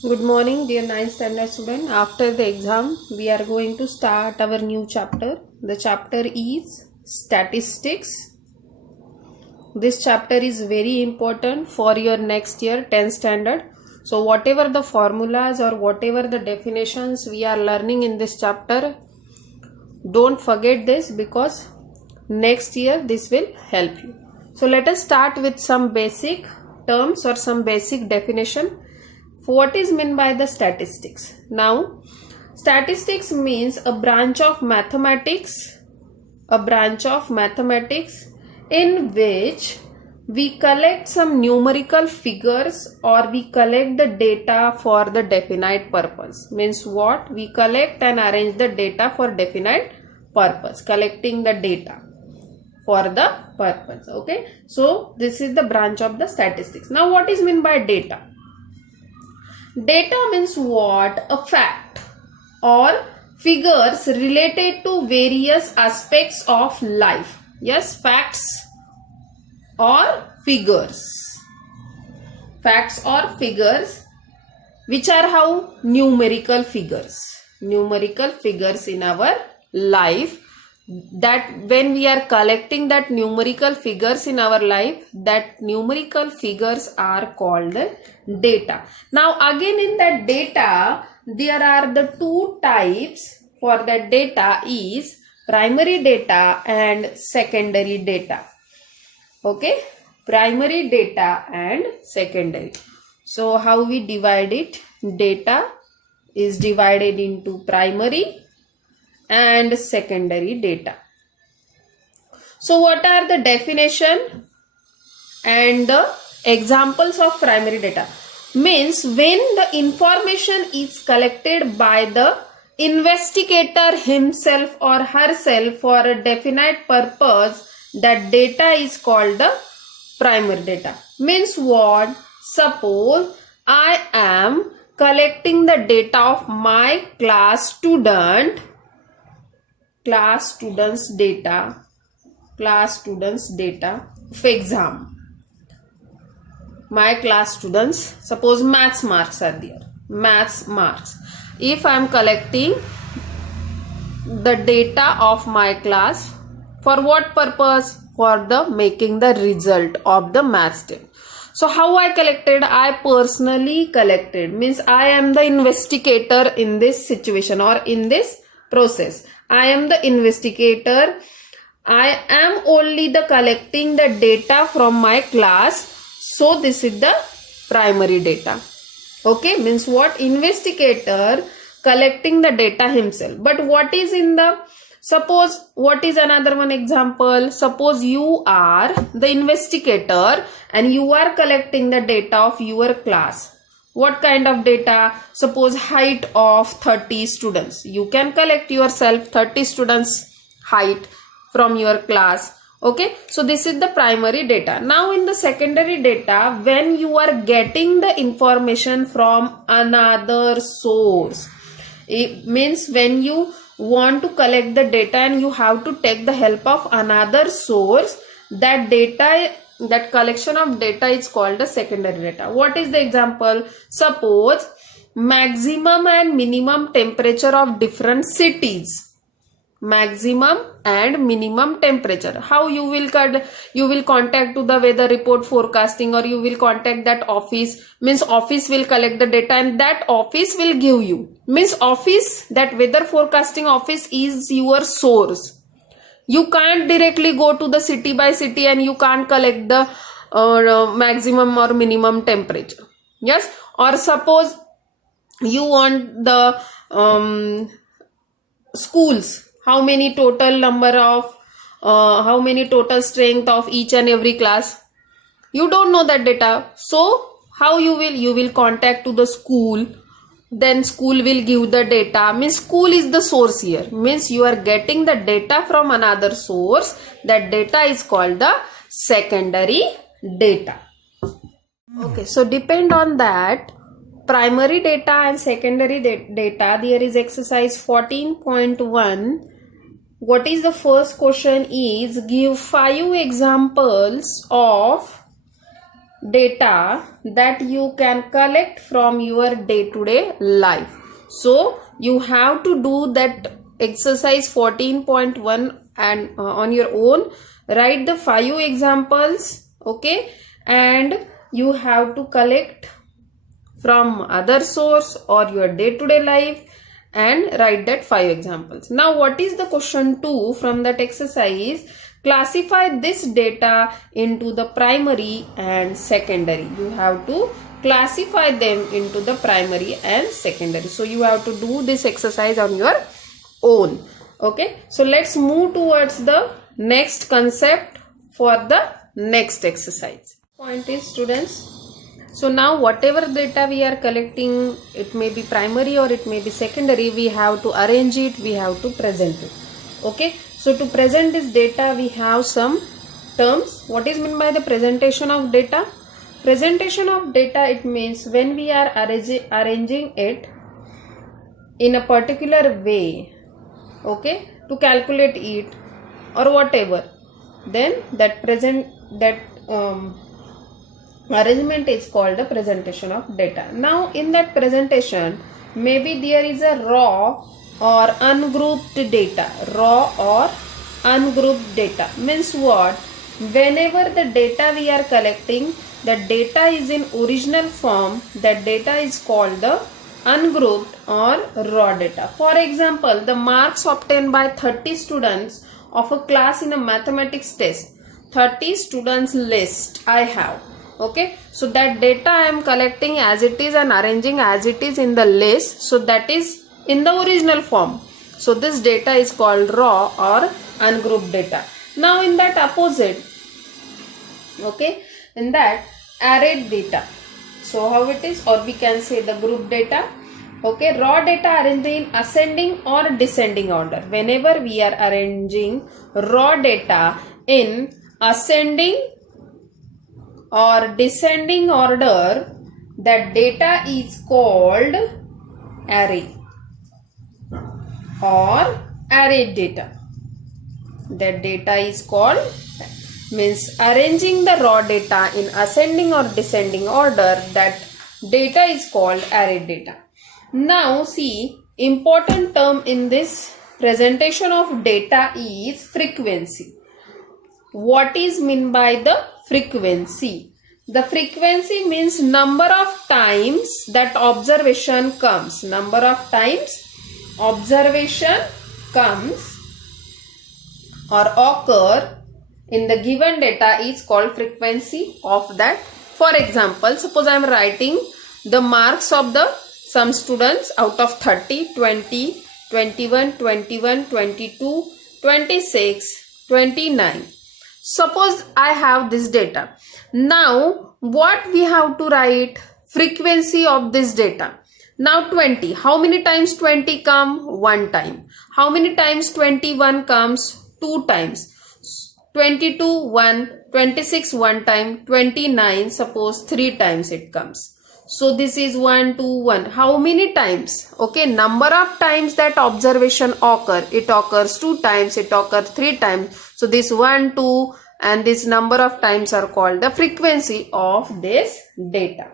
Good morning, dear 9th standard student. After the exam, we are going to start our new chapter. The chapter is statistics. This chapter is very important for your next year 10th standard. So whatever the formulas or whatever the definitions we are learning in this chapter, don't forget this because next year this will help you. So let us start with some basic terms or some basic definition. What is meant by the statistics? Now, statistics means a branch of mathematics in which we collect some numerical figures or we collect the data for the definite purpose. Means what? We collect and arrange the data for definite purpose. Collecting the data for the purpose. Okay. So, this is the branch of the statistics. Now, what is meant by data? Data means what? A fact or figures related to various aspects of life. Yes, facts or figures. Facts or figures which are how? Numerical figures. Numerical figures in our life. That when we are collecting that numerical figures in our life, that numerical figures are called data. Now again in that data, there are the two types for that data is primary data and secondary data. Okay, primary data and secondary. So how we divide it? Data is divided into primary and secondary data. So what are the definition and the examples of primary data? Means when the information is collected by the investigator himself or herself for a definite purpose, that data is called the primary data. Means what? Suppose I am collecting the data of my class students data of exam. My class students, suppose maths marks are there. Maths marks. If I am collecting the data of my class, for what purpose? For the making the result of the maths test. So how I collected? I personally collected. Means I am the investigator in this situation or in this process. I am the investigator. I am only the collecting the data from my class. So this is the primary data. Okay, means what? Investigator collecting the data himself. But what is in the, suppose what is another one example? Suppose you are the investigator and you are collecting the data of your class. What kind of data? Suppose height of 30 students. You can collect yourself 30 students height from your class. Okay. So this is the primary data. Now in the secondary data, when you are getting the information from another source, it means when you want to collect the data and you have to take the help of another source, that data, that collection of data is called the secondary data. What is the example? Suppose maximum and minimum temperature of different cities. Maximum and minimum temperature. How you will contact to the weather report forecasting, or you will contact that office. Means office will collect the data and that office will give you. Means office, that weather forecasting office is your source. You can't directly go to the city by city and you can't collect the maximum or minimum temperature. Yes. Or suppose you want the schools. How many total number of, how many total strength of each and every class? You don't know that data. So how you will contact to the school. Then school will give the data. Means school is the source here. Means you are getting the data from another source. That data is called the secondary data. Okay, so depend on that primary data and secondary data. There is exercise 14.1. What is the first question is, give 5 examples of data that you can collect from your day-to-day life. So you have to do that exercise 14.1 and on your own. Write the 5 examples, okay, and you have to collect from other source or your day-to-day life and write that 5 examples. Now what is the question 2 from that exercise? Classify this data into the primary and secondary. You have to classify them into the primary and secondary. So you have to do this exercise on your own. Okay, so let's move towards the next concept for the next exercise. Point is, students, so now whatever data we are collecting, it may be primary or it may be secondary, we have to arrange it, we have to present it. Okay, so to present this data we have some terms. What is meant by the presentation of data? Presentation of data, it means when we are arranging it in a particular way, okay, to calculate it or whatever, then that arrangement is called the presentation of data. Now in that presentation, maybe there is a raw or ungrouped data. Raw or ungrouped data means what? Whenever the data we are collecting, the data is in original form, that data is called the ungrouped or raw data. For example, the marks obtained by 30 students of a class in a mathematics test. 30 students list I have. Okay, so that data I am collecting as it is and arranging as it is in the list. So that is in the original form. So this data is called raw or ungrouped data. Now in that opposite, okay, in that arrayed data. So how it is, or we can say the group data. Okay, raw data arranged in ascending or descending order. Whenever we are arranging raw data in ascending or descending order, that data is called array or arrayed data. That data is called, means arranging the raw data in ascending or descending order, that data is called arrayed data. Now see, important term in this presentation of data is frequency. What is meant by the frequency? The frequency means number of times that observation comes. Number of times observation comes or occur in the given data is called frequency of that. For example, suppose I am writing the marks of the some students out of 30, 20, 21, 21, 22, 26, 29. Suppose I have this data. Now what we have to write? Frequency of this data. Now 20. How many times 20 come? 1 time. How many times 21 comes? 2 times. 22 1, 26 1 time, 29 suppose 3 times it comes. So this is 1 2 1. How many times? Okay, number of times that observation occur. It occurs 2 times, it occurs 3 times. So this 1 2 and this number of times are called the frequency of this data.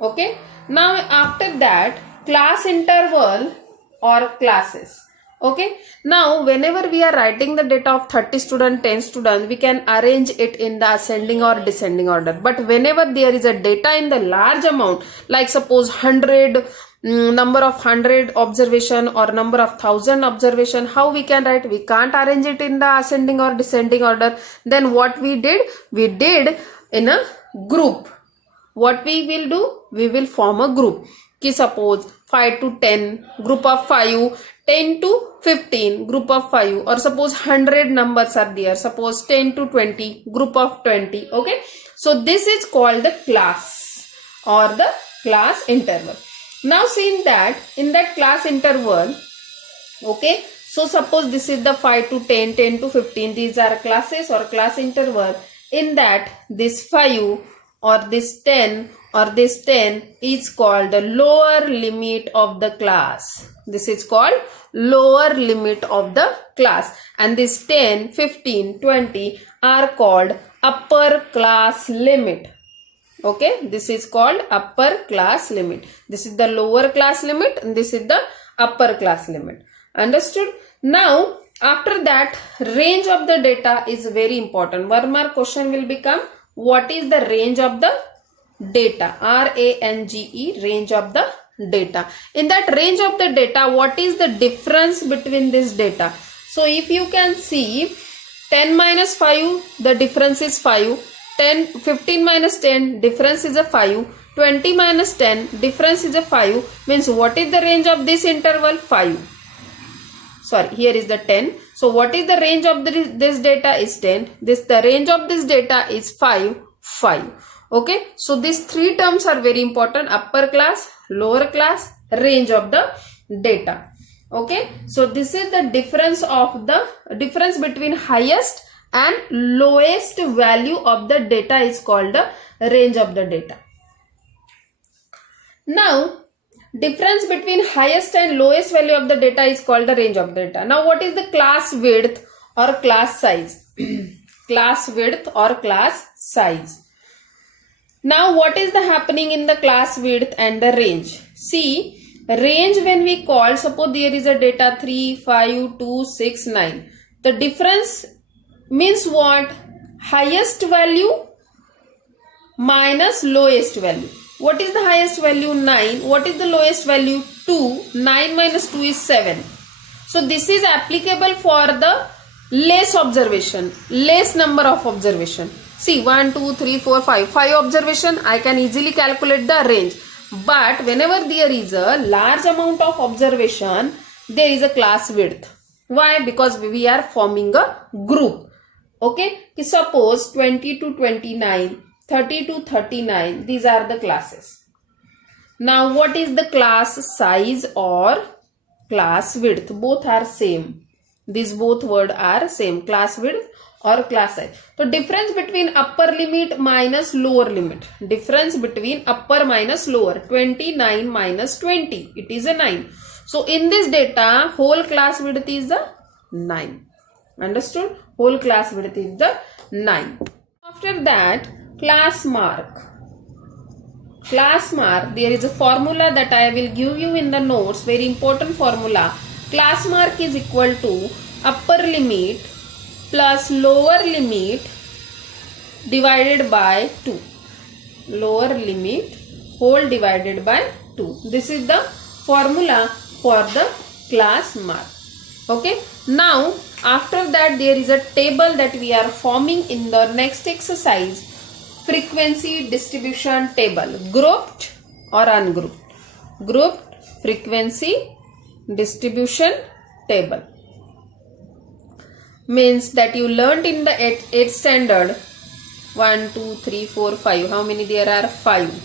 Okay. Now after that, class interval or classes. Okay. Now whenever we are writing the data of 30 students, 10 students, we can arrange it in the ascending or descending order. But whenever there is a data in the large amount, like suppose 100, number of 100 observation or number of 1000 observation, how we can write? We can't arrange it in the ascending or descending order. Then what we did? We did in a group. What we will do? We will form a group. Ki suppose 5 to 10, group of 5, 10 to 15, group of 5, or suppose 100 numbers are there, suppose 10 to 20, group of 20. Okay, so this is called the class or the class interval. Now see in that class interval, okay, so suppose this is the 5 to 10, 10 to 15, these are classes or class interval. In that this 5 or this 10 or this 10 is called the lower limit of the class. This is called lower limit of the class, and this 10, 15, 20 are called upper class limit. Okay, this is called upper class limit. This is the lower class limit and this is the upper class limit. Understood? Now, after that, range of the data is very important. One more question will become, what is the range of the data? R-A-N-G-E, range of the data. In that range of the data, what is the difference between this data? So, if you can see, 10 minus 5, the difference is 5. 15 minus 10, difference is a 5. 20 minus 10, difference is a 5. Means what is the range of this interval? 5. Sorry, here is the 10. So what is the range of this data is 10. The range of this data is 5, 5. Okay. So these three terms are very important. Upper class, lower class, range of the data. Okay. So this is the difference between highest and lowest value of the data is called the range of the data. Now, difference between highest and lowest value of the data is called the range of the data. Now, what is the class width or class size? Class width or class size. Now, what is the happening in the class width and the range? See, range when we call, suppose there is a data 3, 5, 2, 6, 9. The difference means what? Highest value minus lowest value. What is the highest value? 9. What is the lowest value? 2. 9 minus 2 is 7. So this is applicable for the less observation, less number of observation. See, 1, 2, 3, 4, 5. 5 observation, I can easily calculate the range. But whenever there is a large amount of observation, there is a class width. Why? Because we are forming a group. Okay, suppose 20 to 29, 30 to 39, these are the classes. Now, what is the class size or class width? Both are same. These both words are same, class width or class size. So, difference between upper limit minus lower limit. Difference between upper minus lower. 29 minus 20, it is a 9. So, in this data, whole class width is the 9. Understood? Whole class width is the 9. After that, class mark. Class mark, there is a formula that I will give you in the notes, very important formula. Class mark is equal to upper limit plus lower limit divided by 2. Lower limit whole divided by 2. This is the formula for the class mark. Okay. Now, after that, there is a table that we are forming in the next exercise. Frequency distribution table. Grouped or ungrouped? Grouped frequency distribution table. Means that you learnt in the 8th standard. 1, 2, 3, 4, 5. How many there are? 5.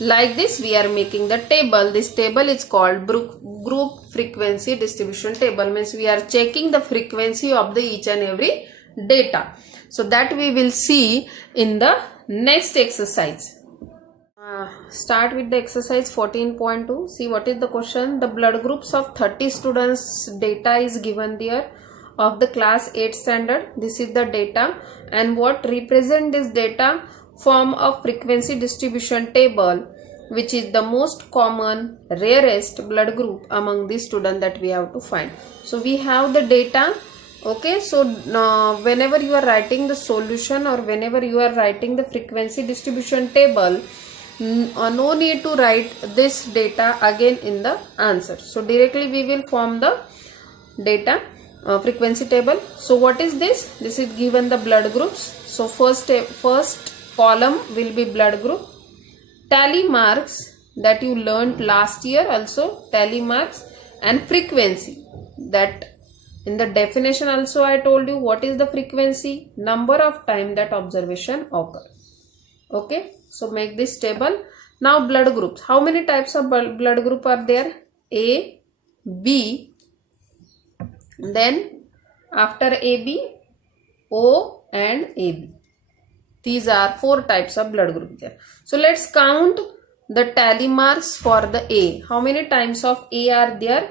Like this, we are making the table. This table is called group frequency distribution table. Means we are checking the frequency of the each and every data. So that we will see in the next exercise. Start with the exercise 14.2. See what is the question. The blood groups of 30 students data is given there of the class 8 standard. This is the data, and what represent this data? Form of frequency distribution table, which is the most common, rarest blood group among the students that we have to find. So we have the data. Okay, so whenever you are writing the solution or whenever you are writing the frequency distribution table, no need to write this data again in the answer. So directly we will form the data frequency table. So what is this? This is given the blood groups. So first column will be blood group. Tally marks that you learned last year also, tally marks, and frequency. That in the definition also I told you what is the frequency, number of time that observation occur. Okay, so make this table. Now blood groups. How many types of blood group are there? A, B, then after AB, O and AB. These are 4 types of blood group there. So let's count the tally marks for the A. How many times of A are there?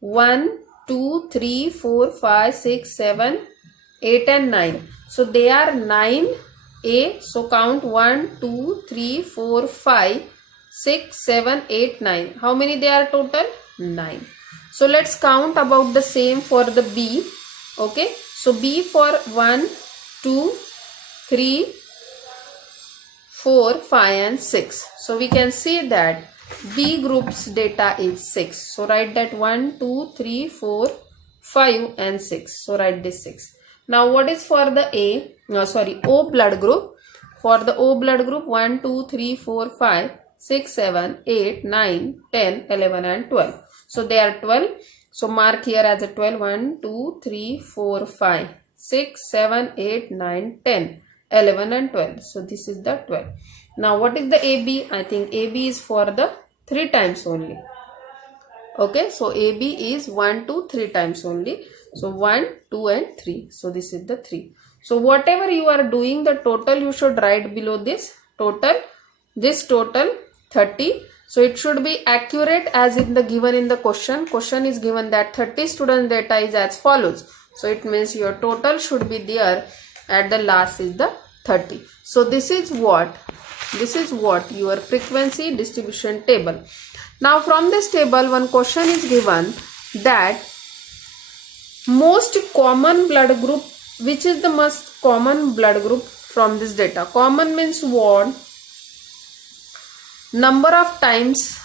1, 2, 3, 4, 5, 6, 7, 8 and 9. So they are 9 A. So count 1, 2, 3, 4, 5, 6, 7, 8, 9. How many they are total? 9. So let's count about the same for the B. Okay. So B for 1, 2, 3, 4, 5 and 6. So we can see that B group's data is 6. So write that 1, 2, 3, 4, 5 and 6. So write this 6. Now what is for the O blood group? For the O blood group 1, 2, 3, 4, 5, 6, 7, 8, 9, 10, 11 and 12. So they are 12. So mark here as a 12. 1, 2, 3, 4, 5, 6, 7, 8, 9, 10, 11 and 12. So this is the 12. Now what is the AB? I think AB is for the 3 times only. Okay, so AB is 1, 2, 3 times only. So 1, 2 and 3. So this is the 3. So whatever you are doing, the total you should write below this total. This total 30. So it should be accurate as in the given in the question. Question is given that 30 student data is as follows. So it means your total should be there at the last is the 30. So this is what your frequency distribution table. Now from this table one question is given that most common blood group, which is the most common blood group from this data. Common means what? Number of times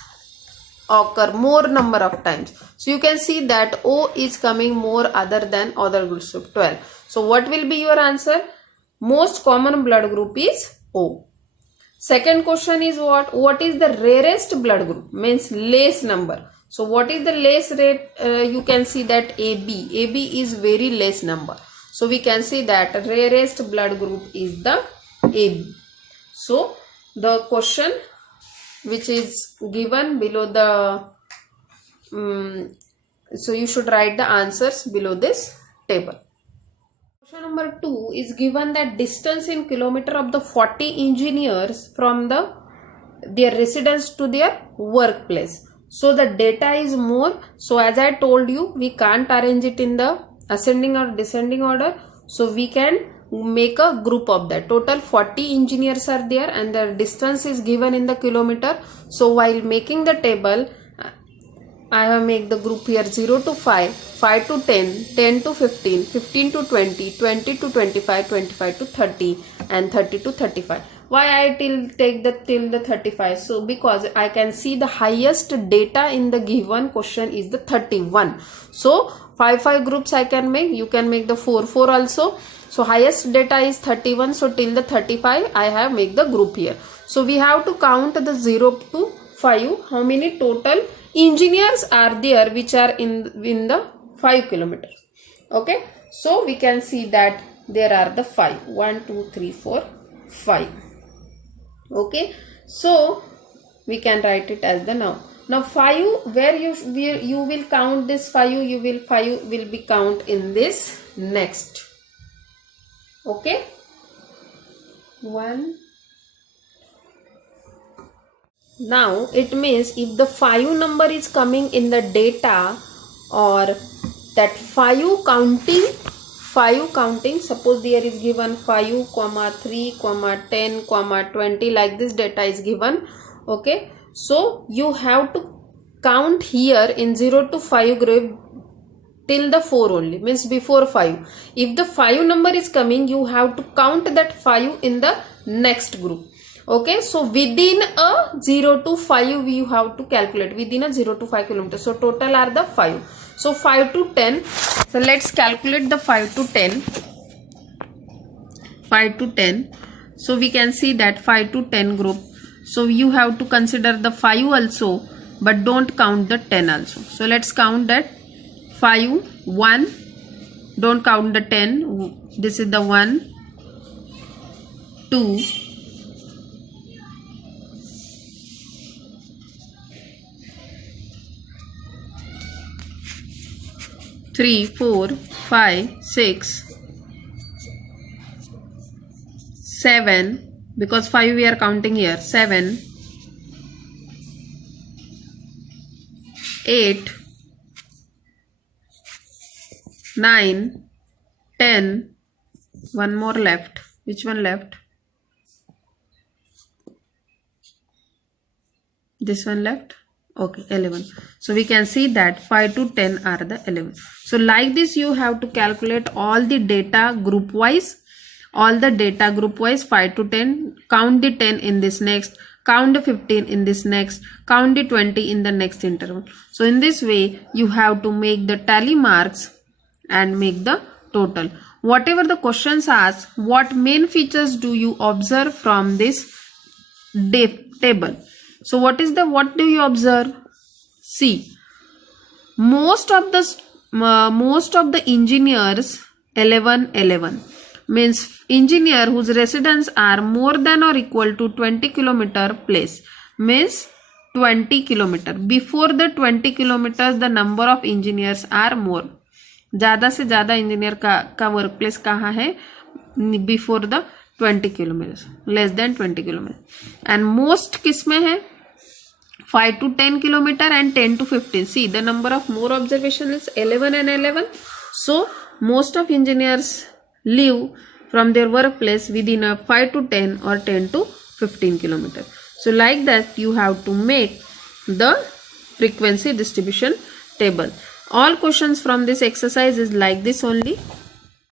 occur, more number of times. So you can see that O is coming more other than other groups of 12. So what will be your answer? Most common blood group is O. Second question is what? What is the rarest blood group? Means less number. So what is the less rate? You can see that AB. AB is very less number. So we can see that rarest blood group is the AB. So the question which is given below the so you should write the answers below this table. Question number 2 is given that distance in kilometer of the 40 engineers from their residence to their workplace. So the data is more. So as I told you, we can't arrange it in the ascending or descending order. So we can make a group of that. Total 40 engineers are there and the distance is given in the kilometer. So while making the table, I have made the group here 0 to 5, 5 to 10, 10 to 15, 15 to 20, 20 to 25, 25 to 30 and 30 to 35. Why I take the till the 35? So because I can see the highest data in the given question is the 31. So 5 groups I can make. You can make the 4 also. So highest data is 31. So till the 35 I have make the group here. So we have to count the 0 to 5. How many total engineers are there which are in the 5 kilometers? Okay. So we can see that there are the 5. 1, 2, 3, 4, 5. Okay. So we can write it as the now. Now 5, where you will count this 5, 5 will be count in this next. Okay. 1. Now it means if the 5 number is coming in the data or that 5 counting, suppose there is given 5, 3, 10, 20, like this data is given. Okay. So you have to count here in 0 to 5 group till the 4 only, means before 5. If the 5 number is coming, you have to count that 5 in the next group. Okay, so within a 0 to 5 you have to calculate within a 0 to 5 kilometers. So total are the 5. So 5 to 10. So let's calculate the 5 to 10. 5 to 10. So we can see that 5 to 10 group. So you have to consider the 5 also, but don't count the 10 also. So let's count that 5, 1. Don't count the 10. This is the 1, 2, 3, 4, 5, 6, 7, because 5 we are counting here, 7, 8, 9, 10, one more left. Which one left? This one left. Okay, 11. So we can see that 5 to 10 are the 11. So like this you have to calculate all the data group wise. All the data group wise 5 to 10. Count the 10 in this next. Count the 15 in this next. Count the 20 in the next interval. So in this way you have to make the tally marks and make the total. Whatever the questions ask, what main features do you observe from this table? So what do you observe? See, most of the engineers 11 means engineer whose residence are more than or equal to 20 kilometer place means 20 kilometer. Before the 20 kilometers the number of engineers are more. ज़्यादा से ज़्यादा engineer का work place कहाँ है? Before the 20 kilometre, less than 20 kilometre. And most किस में है? 5 to 10 kilometer and 10 to 15. See, the number of more observation is 11 and 11. So most of engineers live from their workplace within a 5 to 10 or 10 to 15 kilometer. So like that you have to make the frequency distribution table. All questions from this exercise is like this only.